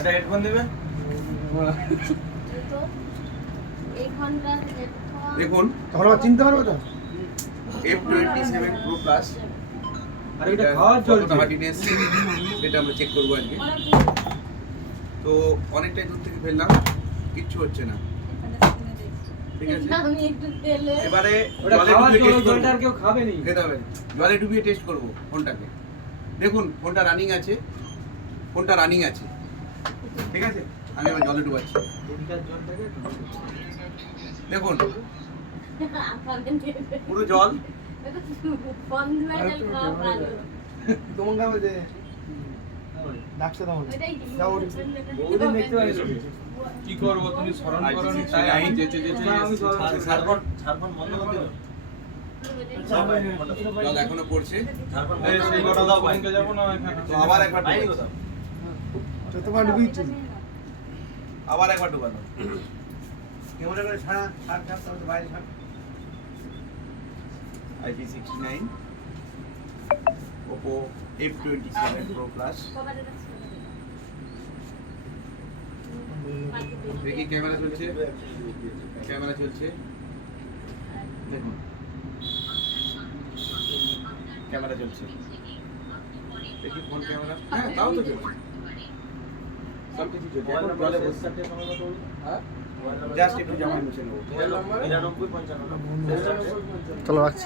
এটা হেডফোন দিবে দেখুন তখন আবার চিনতে পারবে তো? F27 Pro Plus আর এটা খাওয়ার চলছে হার্ডিনেস সেটা আমরা চেক করবো আজকে। তো অনেকটাই দূর থেকে ফেললাম, কিচ্ছু হচ্ছে না, ঠিক আছে। এবারে ওটা জলে খাওয়ার ডুবিয়ে জল, টেস্ট জলটা আর করবো, কেউ খাবে নি। খেতে হবে না। জলে ডুবিয়ে টেস্ট করবো ফোনটাকে। দেখুন ফোনটা রানিং আছে, ফোনটা রানিং আছে, ঠিক আছে। আমি এবার জলে ডুবাচ্ছি, দেখুন পুরো জল। তোমার গায়ে ওই যে ডাকছে তখন যাও ওর বহুদিন দেখতে পাই না। কি করবো তুমি স্মরণ করো নি, তাই আমি যেতে যেতে আমি ঝাড়খণ্ড বন্ধ করে দিল। জল এখনো পড়ছে। এই সেই কথা দাও ব্যাংকে যাবো না এখানে তো আবার একবার ডুবাচ্ছি, তোমার ডুবিয়েছে আবার একবার ডুবানো। কেমন করে ছাড়া ছাড় ছাড় তাহলে বাইরে ছাড় IP69 Oppo F27 Pro Plus। দেখি ক্যামেরা চলছে, ক্যামেরা চলছে, দেখুন ক্যামেরা চলছে, দেখি ফোন ক্যামেরা, হ্যাঁ তাও তো চলছে, সব কিছু চলছে। এখন জলে বসে থাকতে সময় মতো হ্যাঁ জাস্ট একটু জামাই মুছে নেবো। মোবাইল নাম্বার 9955 চলো রাখছি।